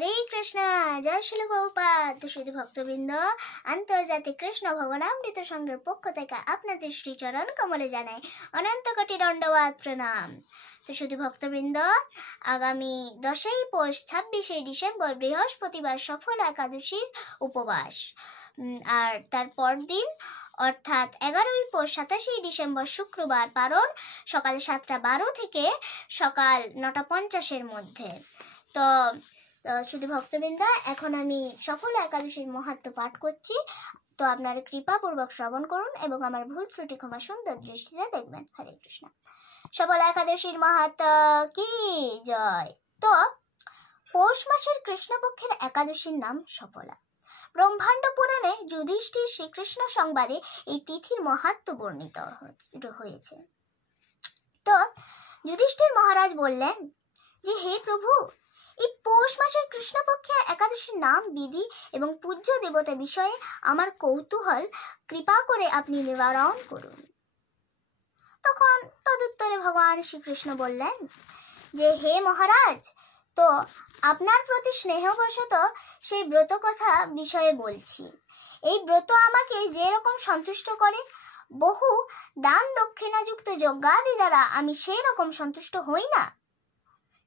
হরে কৃষ্ণ। জয় শিল প্রভুপাদ। তো শুধু ভক্তবৃন্দ, আন্তর্জাতিক কৃষ্ণ ভবনামৃত সংঘের পক্ষ থেকে আপনাদের শ্রীচরণ কমলে জানাই অনন্ত কোটি দণ্ডবাদ প্রণাম। তো শুধু ভক্তবৃন্দ, আগামী 10ই পৌষ 26শে ডিসেম্বর বৃহস্পতিবার সফল একাদশীর উপবাস, আর তার পরদিন অর্থাৎ 11ই পৌষ 27শে ডিসেম্বর শুক্রবার পারণ সকাল 7:12 থেকে সকাল 9:50-এর মধ্যে। তো শুধু ভক্তবৃন্দ, এখন আমি সফল একাদশীর মাহাত্ম্য পাঠ করছি। তো আপনারা কৃপাপূর্বক শ্রবণ করুন এবং আমার ভুল ত্রুটি ক্ষমা সুন্দর দৃষ্টিতে দেখবেন। হরে কৃষ্ণ। সফল একাদশীর মাহাত্ম্য কি জয়। তো পৌষ মাসের কৃষ্ণপক্ষের একাদশীর নাম সফলা। ব্রহ্মাণ্ড পুরাণে যুধিষ্ঠির শ্রীকৃষ্ণ সংবাদে এই তিথির মাহাত্ম্য বর্ণিত হয়েছে। তো যুধিষ্ঠির মহারাজ বললেন যে, হে প্রভু, এই পৌষ মাসের কৃষ্ণপক্ষে একাদশীর নাম, বিধি এবং পূজ্য দেবতা বিষয়ে আমার কৌতূহল কৃপা করে আপনি নিবারণ করুন। তখন তদুত্তরে ভগবান শ্রীকৃষ্ণ বললেন যে, হে মহারাজ, তো আপনার প্রতি স্নেহবশত সেই ব্রত কথা বিষয়ে বলছি। এই ব্রত আমাকে যে রকম সন্তুষ্ট করে, বহু দান দক্ষিণাযুক্ত যজ্ঞাদি দ্বারা আমি সেই রকম সন্তুষ্ট হই না।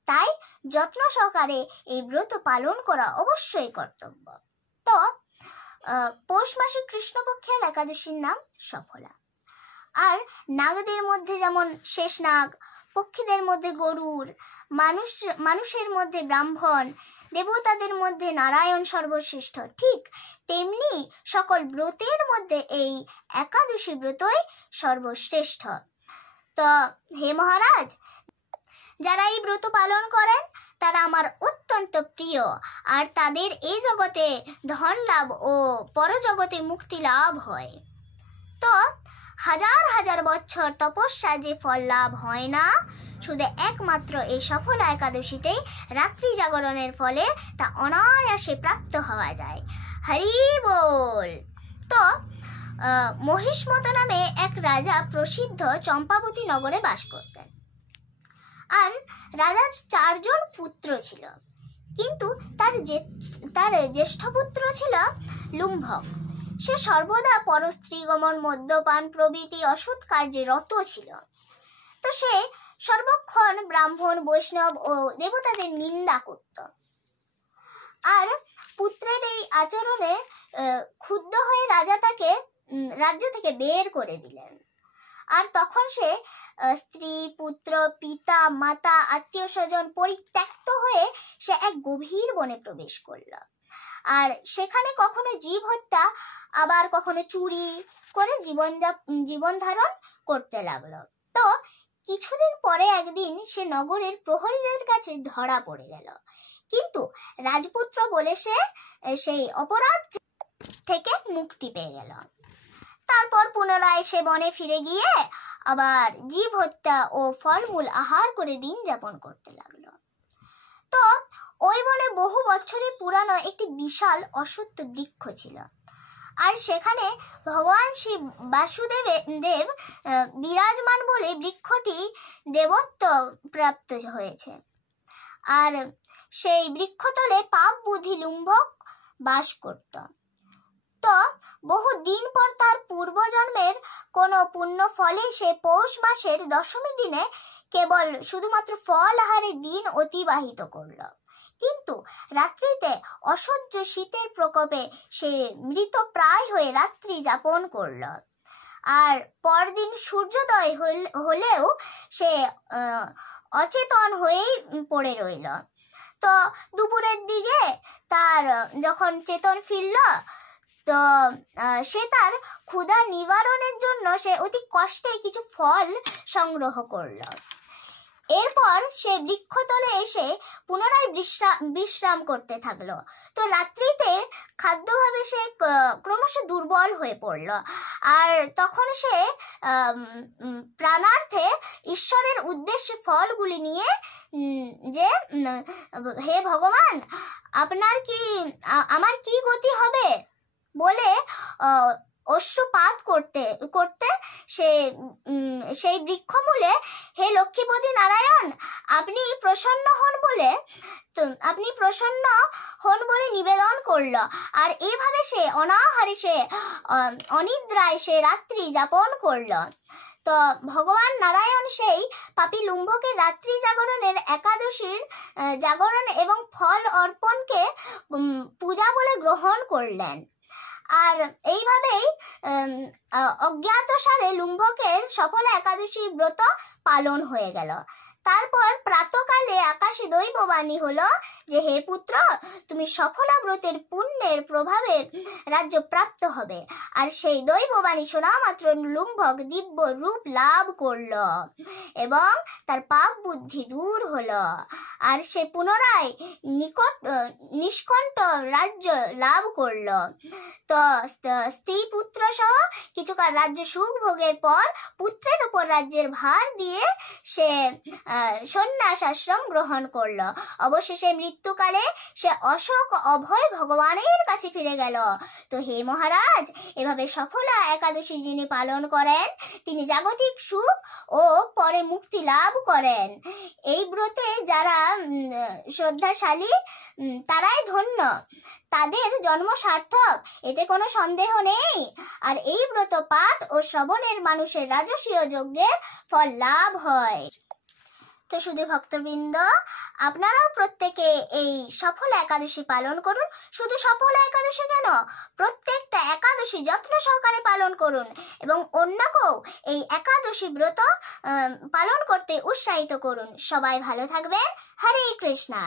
তাই যত্ন সহকারে এই ব্রত পালন করা অবশ্যই কর্তব্য। তো পৌষ মাসের কৃষ্ণপক্ষের একাদশীর নাম সফলা। আর নাগদের মধ্যে যেমন শেষ নাগ, পক্ষীদের মধ্যে গরুড়, মানুষের মধ্যে ব্রাহ্মণ, দেবতাদের মধ্যে নারায়ণ সর্বশ্রেষ্ঠ, ঠিক তেমনি সকল ব্রতের মধ্যে এই একাদশী ব্রতই সর্বশ্রেষ্ঠ। তো হে মহারাজ, যারা এই ব্রত পালন করেন তারা আমার অত্যন্ত প্রিয়, আর তাদের এই জগতে ধন লাভ ও পরজগতে মুক্তি লাভ হয়। তো হাজার হাজার বছর তপস্যা যে ফল লাভ হয় না, শুধু একমাত্র এই সফল একাদশীতেই রাত্রি জাগরণের ফলে তা অনায়াসে প্রাপ্ত হওয়া যায়। হরি বল। তো মহিষ্মত নামে এক রাজা প্রসিদ্ধ চম্পাবতী নগরে বাস করতেন। আর রাজার 4 জন পুত্র ছিল, কিন্তু তার জ্যেষ্ঠ পুত্র ছিল লুম্ভক। সে সর্বদা পরস্ত্রীগমন, মদ্যপান প্রভৃতি অসৎ কার্যে রত ছিল। তো সে সর্বক্ষণ ব্রাহ্মণ, বৈষ্ণব ও দেবতাদের নিন্দা করত। আর পুত্রের এই আচরণে ক্ষুব্ধ হয়ে রাজা তাকে রাজ্য থেকে বের করে দিলেন। আর তখন সে স্ত্রী, পুত্র, পিতা, মাতা, আত্মীয় স্বজন পরিত্যক্ত হয়ে সে এক গভীর বনে প্রবেশ করল। আর সেখানে কখনো জীব হত্যা, আবার কখনো চুরি করে জীবন ধারণ করতে লাগলো। তো কিছুদিন পরে একদিন সে নগরের প্রহরীদের কাছে ধরা পড়ে গেল, কিন্তু রাজপুত্র বলে সে সেই অপরাধ থেকে মুক্তি পেয়ে গেল। তারপর পুনরায় সে বনে ফিরে গিয়ে আবার জীব হত্যা ও ফলমূল আহার করে দিন যাপন করতে লাগলো। তো ওই বনে বহু বছরের পুরানো একটি বিশাল অশ্বত্থ বৃক্ষ ছিল, আর সেখানে ভগবান শ্রী বাসুদেব বিরাজমান বলে বৃক্ষটি দেবত্ব প্রাপ্ত হয়েছে। আর সেই বৃক্ষতলে পাপ বুদ্ধি লুম্ভক বাস করত। তো বহু দিন পর তার পূর্বজন্মের কোনো পুণ্য ফলে সে পৌষ মাসের 10ম দিনে কেবল শুধুমাত্র ফল আহারে দিন অতিবাহিত করল। কিন্তু রাত্রিতে অসহ্য শীতের প্রকোপে সে মৃত প্রায় হয়ে রাত্রি যাপন করল। আর পরদিন সূর্যোদয় হলেও সে অচেতন হয়েই পড়ে রইল। তো দুপুরের দিকে তার যখন চেতন ফিরল, তো সে তার ক্ষুধা নিবারণের জন্য সে অতি কষ্টে কিছু ফল সংগ্রহ করল। এরপর সে বৃক্ষতলে এসে পুনরায় বিশ্রাম করতে থাকলো। তো রাত্রিতে খাদ্যভাবে সে ক্রমশ দুর্বল হয়ে পড়ল। আর তখন সে প্রাণার্থে ঈশ্বরের উদ্দেশ্যে ফলগুলি নিয়ে যে, হে ভগবান, আমার কি গতি হবে বলে অশ্রুপাত করতে করতে সেই বৃক্ষমূলে, হে লক্ষ্মীপতি নারায়ণ, আপনি প্রসন্ন হন বলে নিবেদন করল। আর এইভাবে সে অনাহারে, সে অনিদ্রায় সে রাত্রি যাপন করল। তো ভগবান নারায়ণ সেই পাপী লুম্ভকের রাত্রি জাগরণের, একাদশীর জাগরণ এবং ফল অর্পণকে পূজা বলে গ্রহণ করলেন। আর এইভাবেই অজ্ঞাতসারে লুম্ভকের সফলা একাদশী ব্রত পালন হয়ে গেল। তারপর প্রাতকালে আকাশে দৈববাণী হলো যে, হে পুত্র, তুমি সফলা ব্রতের পুণ্যের প্রভাবে রাজ্য প্রাপ্ত হবে। আর সেই দৈববাণী শোনা মাত্র লুম্ভক দিব্য রূপ লাভ করল এবং তার পাপ বুদ্ধি দূর হলো। আর সে পুনরায় নিষ্কণ্ঠ রাজ্য লাভ করল। তো স্ত্রী পুত্র সহ কিছুকাল রাজ্য সুখ ভোগের পর পুত্রের উপর রাজ্যের ভার দিয়ে সে সন্ন্যাস আশ্রম গ্রহণ করল। অবশেষে মৃত্যুকালে সে অশোক অভয় ভগবানের কাছে ফিরে গেল। তো হে মহারাজ, এভাবে সফলা একাদশী যিনি পালন করেন, তিনি জাগতিক সুখ ও পরে মুক্তি লাভ করেন। এই ব্রতে যারা শ্রদ্ধাশালী তারাই ধন্য, তাদের জন্ম সার্থক, এতে কোনো সন্দেহ নেই। আর এই ব্রত পাঠ ও শ্রবণের মানুষের রাজসীয় যজ্ঞের ফল লাভ হয়। তো শুধু ভক্তবৃন্দ, আপনারাও প্রত্যেকে এই সফলা একাদশী পালন করুন। শুধু সফলা একাদশী কেন, প্রত্যেকটা একাদশী যত্ন সহকারে পালন করুন এবং অন্যকেও এই একাদশী ব্রত পালন করতে উৎসাহিত করুন। সবাই ভালো থাকবেন। হরে কৃষ্ণা।